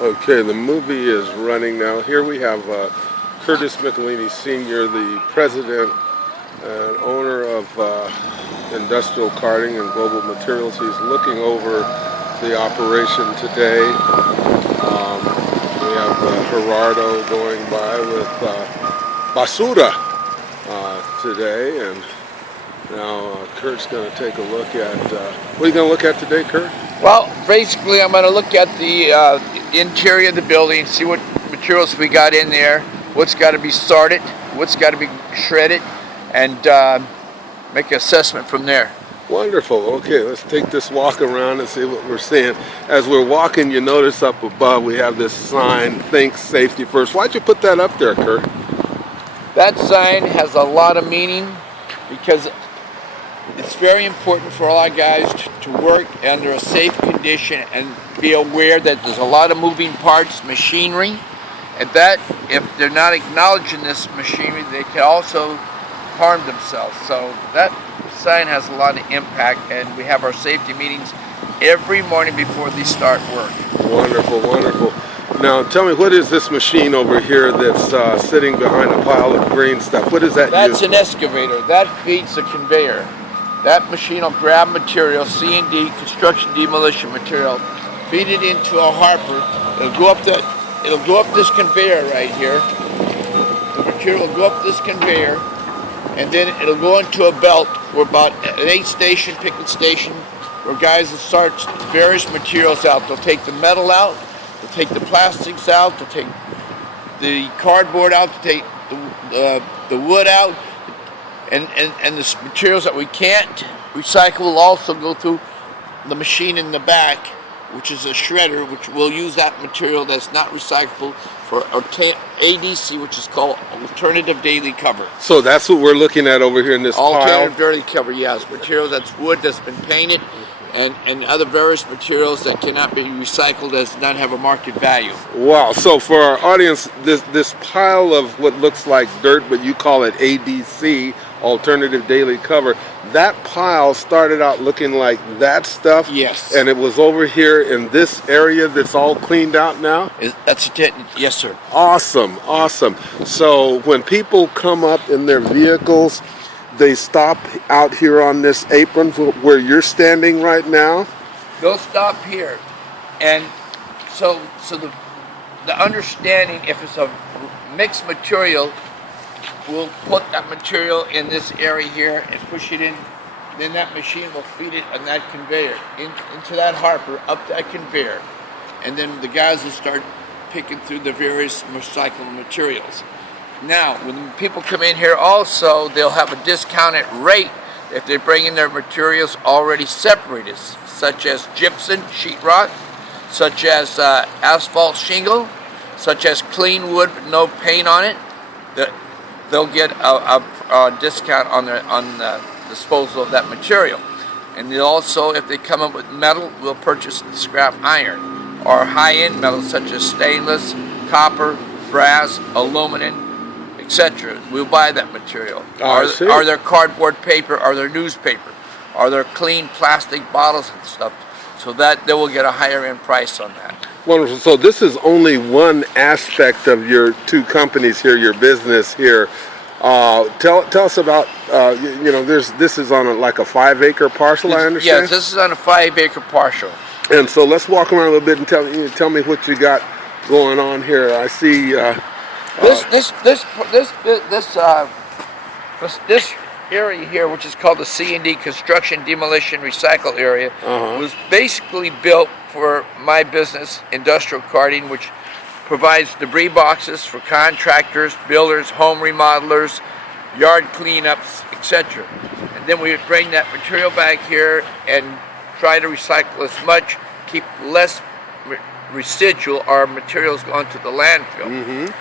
Okay, the movie is running now. Here we have Curtis Michelini Sr., the president and owner of Industrial Carting and Global Materials. He's looking over the operation today. We have Gerardo going by with basura today, and now Kurt's going to take a look at, what are you going to look at today, Kurt? Well, basically I'm going to look at the interior of the building, see what materials we got in there, what's got to be sorted, what's got to be shredded, and make an assessment from there. Wonderful. Okay, let's take this walk around and see what we're seeing. As we're walking, you notice up above we have this sign, Think Safety First. Why'd you put that up there, Kurt? That sign has a lot of meaning because it's very important for all our guys to work under a safe condition and be aware that there's a lot of moving parts, machinery, and that if they're not acknowledging this machinery, they can also harm themselves. So that sign has a lot of impact, and we have our safety meetings every morning before they start work. Wonderful, wonderful. Now tell me, what is this machine over here that's sitting behind a pile of green stuff? What is that? That's an excavator. That feeds a conveyor. That machine will grab material, C&D, construction demolition material, feed it into a harper. It'll go up this conveyor right here. The material will go up this conveyor, and then it'll go into a belt. We're about an 8-station picking station where guys will start various materials out. They'll take the metal out, they'll take the plastics out, they'll take the cardboard out, they'll take the wood out. And the materials that we can't recycle will also go through the machine in the back, which is a shredder, which will use that material that's not recyclable for ADC, which is called Alternative Daily Cover. So that's what we're looking at over here in this Alternative pile? Daily Cover, yes. Materials that's wood that's been painted and other various materials that cannot be recycled, does not have a market value. Wow, so for our audience, this pile of what looks like dirt, but you call it ADC, Alternative Daily Cover, that pile started out looking like that stuff? Yes. And it was over here in this area that's all cleaned out now? That's it, yes sir. Awesome, awesome. So when people come up in their vehicles, they stop out here on this apron where you're standing right now? They'll stop here. And so the understanding, if it's a mixed material, we'll put that material in this area here and push it in. Then that machine will feed it on that conveyor into that harper, up that conveyor. And then the guys will start picking through the various recyclable materials. Now, when people come in here also, they'll have a discounted rate if they bring in their materials already separated, such as gypsum, sheetrock, such as asphalt shingle, such as clean wood with no paint on it. They'll get a discount on the disposal of that material. And they'll also, if they come up with metal, we'll purchase scrap iron or high-end metals such as stainless, copper, brass, aluminum, etc. We'll buy that material. Are there cardboard paper? Are there newspaper? Are there clean plastic bottles and stuff? So that they will get a higher end price on that. Wonderful. So this is only one aspect of your two companies here, your business here. Tell us about, this is on like a 5-acre parcel, I understand? Yes, this is on a 5-acre parcel. And so let's walk around a little bit and tell me what you got going on here. I see... This area here, which is called the C&D Construction Demolition Recycle area, was basically built for my business, Industrial Carting, which provides debris boxes for contractors, builders, home remodelers, yard cleanups, etc. And then we would bring that material back here and try to recycle as much, keep less residual, our materials going to the landfill.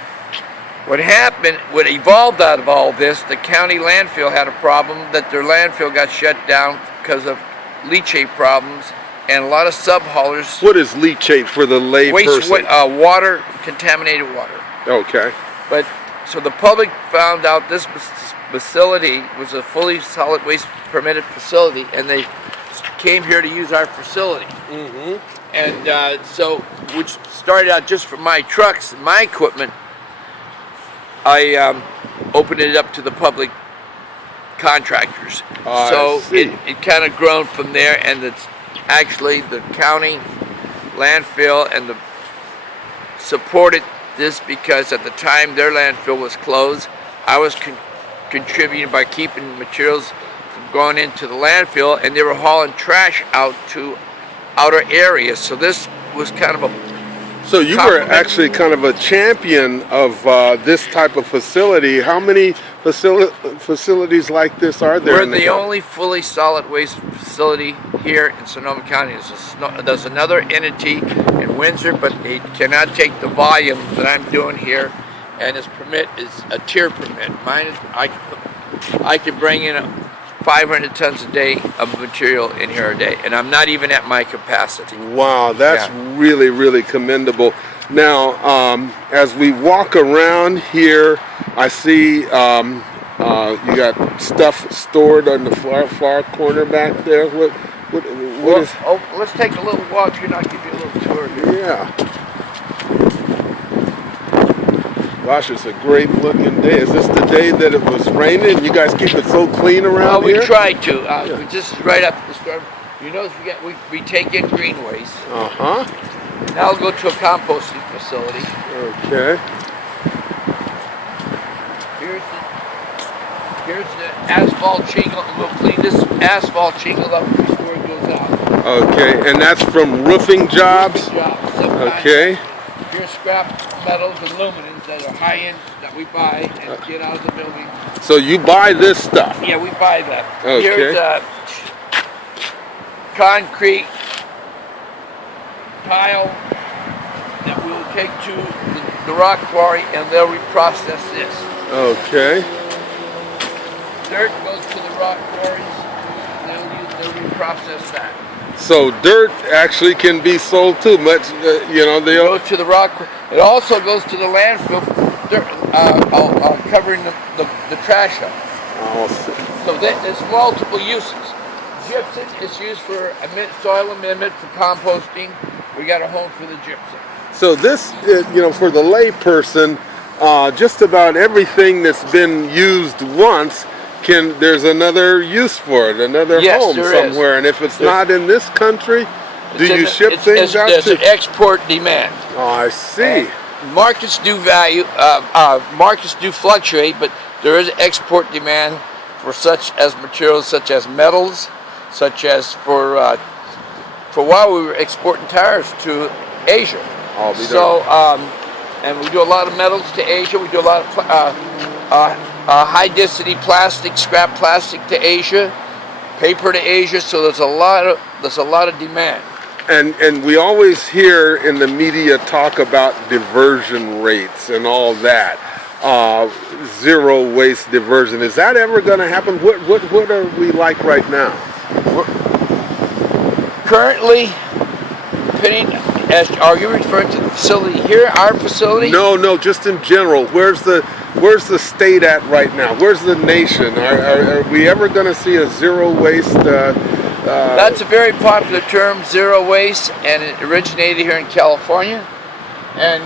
What happened, what evolved out of all this, the county landfill had a problem that their landfill got shut down because of leachate problems, and a lot of sub-haulers... What is leachate for the lay person? Water, contaminated water. Okay. But, so the public found out this facility was a fully solid waste permitted facility, and they came here to use our facility. And so, which started out just for my trucks and my equipment, I opened it up to the public contractors. So it kind of grown from there, and it's actually the county landfill and the supported this because at the time their landfill was closed. I was contributing by keeping materials from going into the landfill, and they were hauling trash out to outer areas. So this was kind of a So you were actually kind of a champion of this type of facility. How many facilities like this are there? We're the only fully solid waste facility here in Sonoma County. There's another entity in Windsor, but they cannot take the volume that I'm doing here, and its permit is a tier permit. Mine is I can bring in 500 tons a day of material in here a day, and I'm not even at my capacity. Wow, that's really, really commendable. Now, as we walk around here, I see you got stuff stored on the far corner back there. What is? Oh, let's take a little walk here, and I'll give you a little tour here. Yeah. Gosh, it's a great looking day. Is this the day that it was raining? You guys keep it so clean around here? We try to. We just right up the storm. You notice we take in green waste. Now we'll go to a composting facility. Okay. Here's the asphalt shingle. We'll clean this asphalt shingle up before it goes out. Okay, and that's from roofing jobs? Roofing jobs. Okay. Here's scrap metals and aluminums that are high-end that we buy and get out of the building. So you buy this stuff? Yeah, we buy that. Okay. Here's concrete tile that we'll take to the rock quarry, and they'll reprocess this. Okay. Dirt goes to the rock quarries, and they'll reprocess that. So dirt actually can be sold too much, they'll go to the rock. It also goes to the landfill, covering the trash up. So there's multiple uses. Gypsum is used for soil amendment, for composting. We got a home for the gypsum. So this, for the lay person, just about everything that's been used once, there's another use for it, another home somewhere. And if it's not in this country, do you ship things out to? There's an export demand. Oh, I see. Markets do markets do fluctuate, but there is export demand for such as materials such as metals, such as for a while we were exporting tires to Asia. And we do a lot of metals to Asia. We do a lot of high density plastic, scrap plastic to Asia, paper to Asia. So there's a lot of demand. And we always hear in the media talk about diversion rates and all that. Zero waste diversion. Is that ever going to happen? What are we like right now? Currently, are you referring to the facility here, our facility? No, just in general. Where's the state at right now? Where's the nation? Are we ever going to see a zero waste? That's a very popular term, zero waste, and it originated here in California. And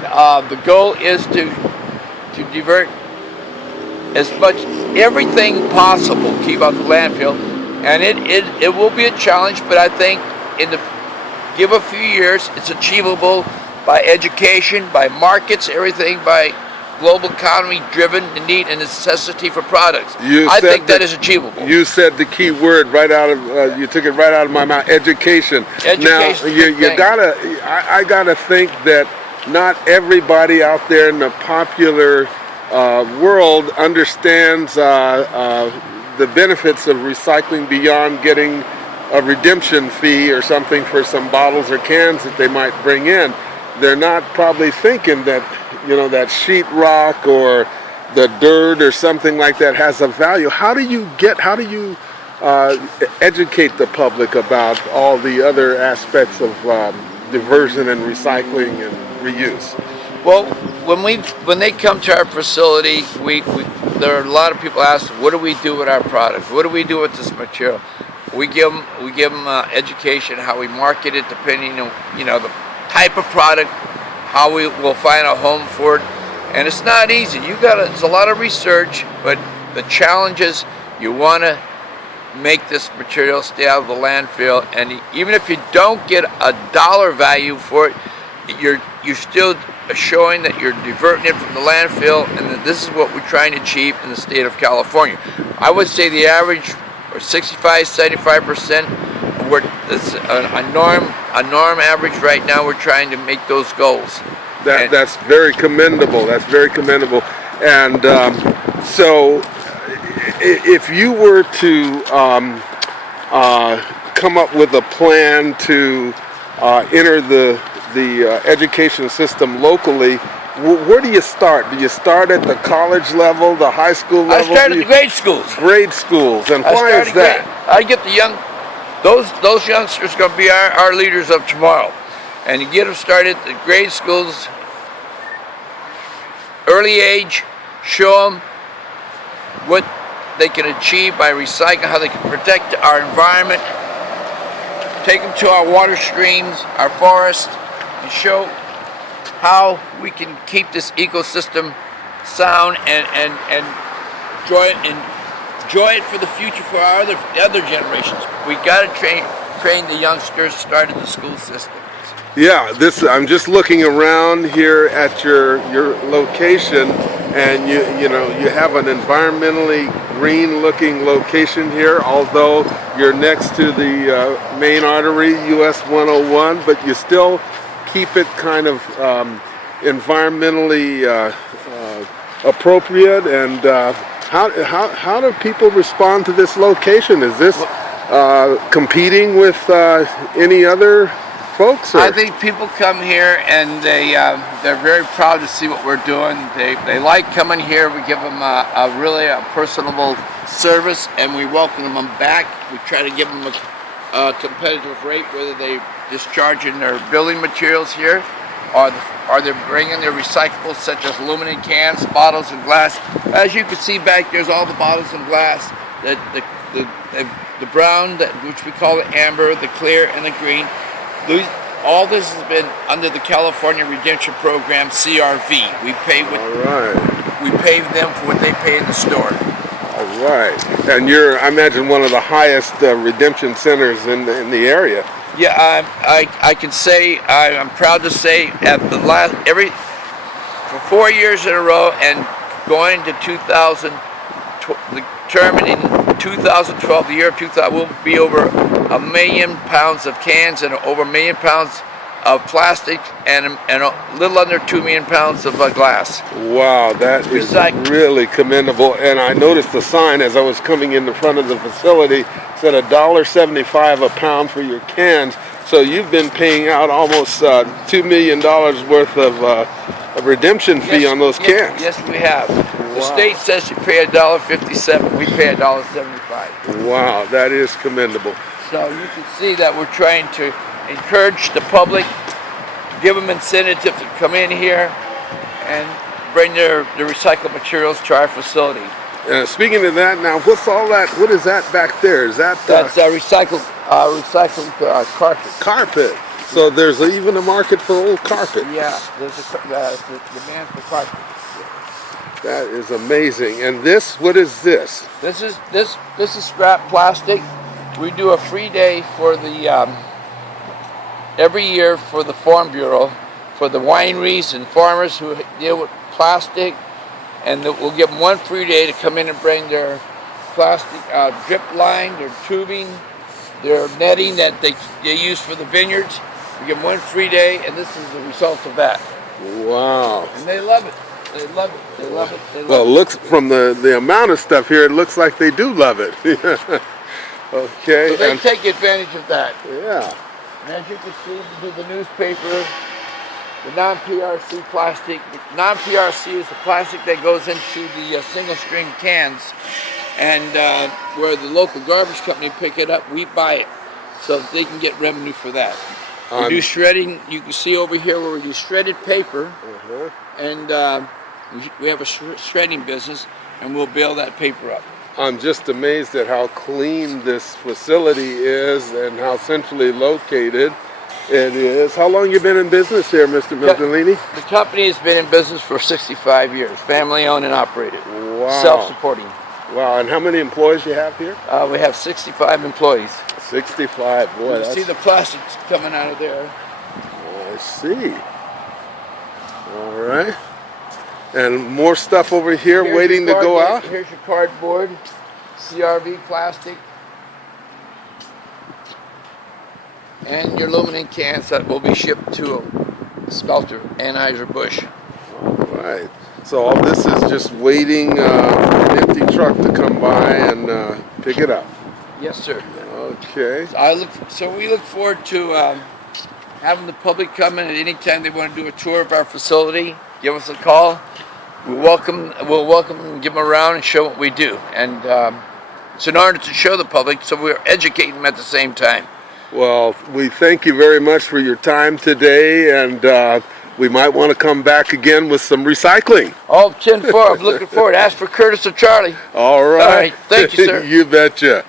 the goal is to divert as much everything possible, keep out the landfill, and it will be a challenge. But I think give a few years, it's achievable by education, by markets, everything, by global economy driven, the need and necessity for products. I think that is achievable. You said the key word right out of you took it right out of my mouth. Education. Now I gotta think that not everybody out there in the popular world understands the benefits of recycling beyond getting a redemption fee or something for some bottles or cans that they might bring in. They're not probably thinking that that sheetrock or the dirt or something like that has a value. How do you educate the public about all the other aspects of diversion and recycling and reuse? Well, when they come to our facility, there are a lot of people ask, what do we do with our products? What do we do with this material? we give them education, how we market it, depending on the type of product, how we will find a home for it, and it's not easy. It's a lot of research, but the challenge is you want to make this material stay out of the landfill, and even if you don't get a dollar value for it, you're still showing that you're diverting it from the landfill, and that this is what we're trying to achieve in the state of California. I would say the average, or 65-75%, it's a norm average right now. We're trying to make those goals. That's very commendable. That's very commendable. And so, if you were to come up with a plan to enter the education system locally, where do you start? Do you start at the college level, the high school level? I start at the grade schools. Grade schools, and why is that? I get the those youngsters going to be our leaders of tomorrow, and you get them started at the grade schools, early age. Show them what they can achieve by recycling, how they can protect our environment. Take them to our water streams, our forests, and show how we can keep this ecosystem sound and enjoy it for the future for our other generations. We got to train the youngsters, start at the school systems. Yeah, I'm just looking around here at your location, and you have an environmentally green looking location here, although you're next to the main artery, US 101, but you still keep it kind of environmentally appropriate. And how do people respond to this location? Is this competing with any other folks? Or? I think people come here and they're very proud to see what we're doing. They like coming here. We give them a really personable service, and we welcome them back. We try to give them a competitive rate, whether they discharging their building materials here, or they're bringing their recyclables such as aluminum cans, bottles, and glass. As you can see back, there's all the bottles and glass. The brown, which we call the amber, the clear, and the green. All this has been under the California Redemption Program, CRV. We pay we pay them for what they pay in the store. All right, and you're, I imagine, one of the highest redemption centers in the area. Yeah, I can say, I'm proud to say, at the for 4 years in a row, and going to 2000, the term in 2012, the year of 2000, will be over 1 million pounds of cans and over 1 million pounds of plastic and a little under 2 million pounds of glass. Wow, that is really commendable. And I noticed the sign as I was coming in the front of the facility, said $1.75 a pound for your cans. So you've been paying out almost $2 million worth of redemption fee on those cans. Yes, we have. The state says you pay $1.57. We pay $1.75. Wow, that is commendable. So you can see that we're trying to encourage the public, give them incentive to come in here and bring their recycled materials to our facility. Speaking of that, now what's all that? What is that back there? Is that that's recycled carpet? Carpet. So there's even a market for old carpet. Yeah, there's a demand for carpet. That is amazing. And this, what is this? This is scrap plastic. We do a free day for the every year for the Farm Bureau, for the wineries and farmers who deal with plastic, and we'll give them one free day to come in and bring their plastic drip line, their tubing, their netting that they use for the vineyards. We give them one free day, and this is the result of that. Wow. And they love it. They love it. They love it. They love well, it looks from the amount of stuff here, it looks like they do love it. Okay. So they take advantage of that. Yeah. And as you can see, we do the newspaper, the non-PRC plastic. Non-PRC is the plastic that goes into the single-string cans, and where the local garbage company pick it up, we buy it, so that they can get revenue for that. We do shredding. You can see over here where we do shredded paper, and we have a shredding business, and we'll bale that paper up. I'm just amazed at how clean this facility is and how centrally located it is. How long you been in business here, Mr. Michelini? The company has been in business for 65 years, family owned and operated, Wow. self-supporting. Wow, and how many employees you have here? We have 65 employees. 65, boy, You that's... see the plastics coming out of there. I see. All right. And more stuff over here Here's waiting to your go cardboard- out? Here's your cardboard, CRV plastic, and your aluminum cans that will be shipped to a smelter, Anheuser-Busch. All right. So all this is just waiting for an empty truck to come by and pick it up. Yes, sir. Okay. So we look forward to having the public come in at any time they want to do a tour of our facility. Give us a call. We'll welcome and give them around and show what we do. And it's an honor to show the public, so we're educating them at the same time. Well, we thank you very much for your time today, and we might want to come back again with some recycling. Oh, 10-4, I'm looking forward. Ask for Curtis or Charlie. All right. All right, thank you, sir. You betcha.